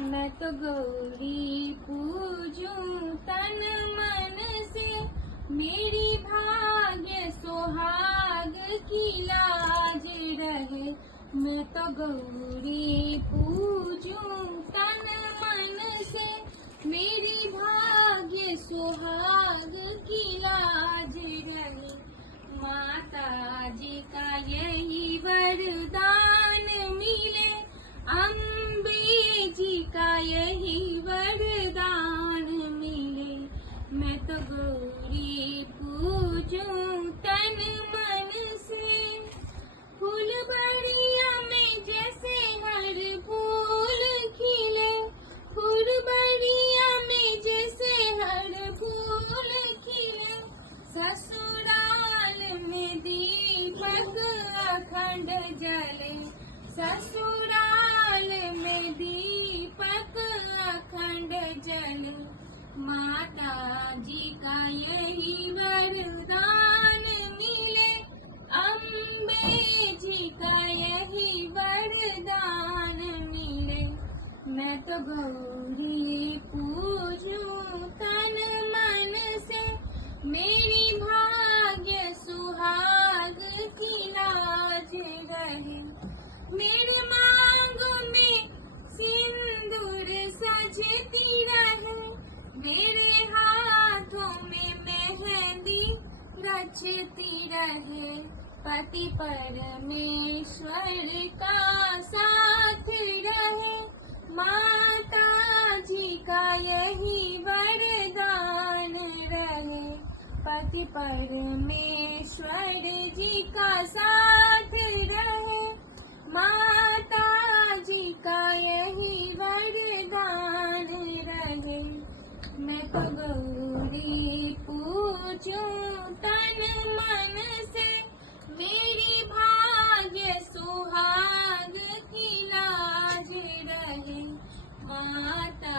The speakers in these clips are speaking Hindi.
मैं तो गौरी पूजूं तन मन से, मेरी भाग्य सुहाग की लाज रहे। मैं तो गौरी पूजूं तन मन से, मेरी भाग्य सुहाग की लाज रहे। माता जी का यही वरदान मिले, अम्बे जी का यही वरदान मिले। मैं तो गौरी पूजूं तन मन से। फूलबड़िया में जैसे हर फूल खिले, फूलबड़िया में जैसे हर फूल खिले। ससुराल में दीपक अखंड जले, ससुराल में दीपक अखंड जले। माता जी का यही वरदान मिले, अम्बे जी का यही वरदान मिले। मैं तो गौरी पूजूं तन मन से, मेरी भाग्य सुहाग की लाज रहे। मेरे मांग में सिंदूर सजती रहे, मेरे हाथों में मेहंदी रचती रहे। पति परमेश्वर का साथ रहे, माता जी का यही वरदान रहे। पति परमेश्वर जी का साथ रहे, माता जी का यही वरदान रहे। मैं तो गौरी पूजूं तन मन से, मेरी भाग्य सुहाग की लाज रहे। माता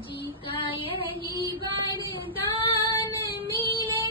जी का यही वरदान मिले,